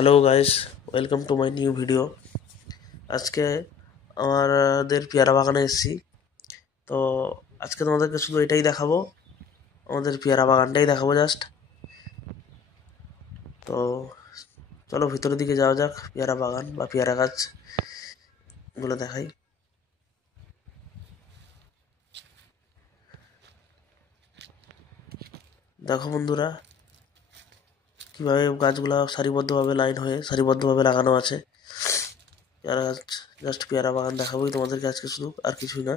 Hello guys, welcome to my new video. আজকে আমাদের পেয়ারা বাগানে এসেছি। তো আজকে তোমাদেরকে শুধু এটাই দেখাবো, আমাদের পেয়ারা বাগানটাই দেখাবো জাস্ট। তো চলো ভিতরের দিকে যাওয়া যাক, পেয়ারা বাগান বা পেয়ারা গাছগুলো দেখাই। দেখো বন্ধুরা, কীভাবে গাছগুলো সারিবদ্ধভাবে লাইন হয়ে সারিবদ্ধভাবে লাগানো আছে। পেয়ারা গাছ, জাস্ট পেয়ারা বাগান দেখাবোই তোমাদেরকে আজকে শুধু, আর কিছুই না।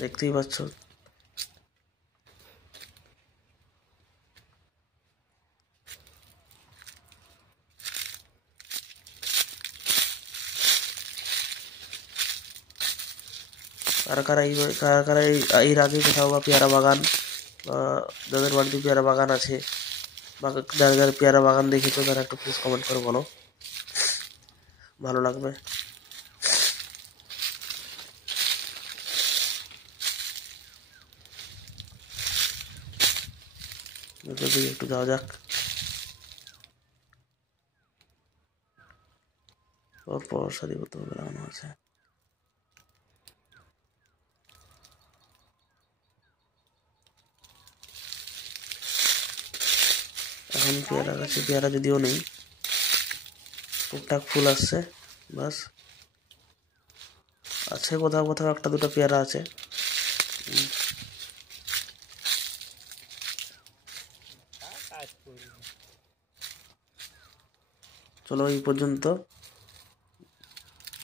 দেখতেই পাচ্ছ কারা কারা এর আগে কোথাও বা পেয়ারা বাগান বা যাদের বাড়িতে পেয়ারা বাগান আছে বা যারা যারা পেয়ারা বাগান দেখেছো তারা একটু প্লিজ কমেন্ট করে বলো, ভালো লাগবে। একটু যাওয়া যাক। পর সারিবদ্ধভাবে লাগানো আছে। এখন পেয়ারা গাছে পেয়ারা যদিও নেই, টুকটাক ফুল আসছে বাস। আছে কোথাও কোথাও একটা দুটো পেয়ারা আছে। চলো এই পর্যন্ত।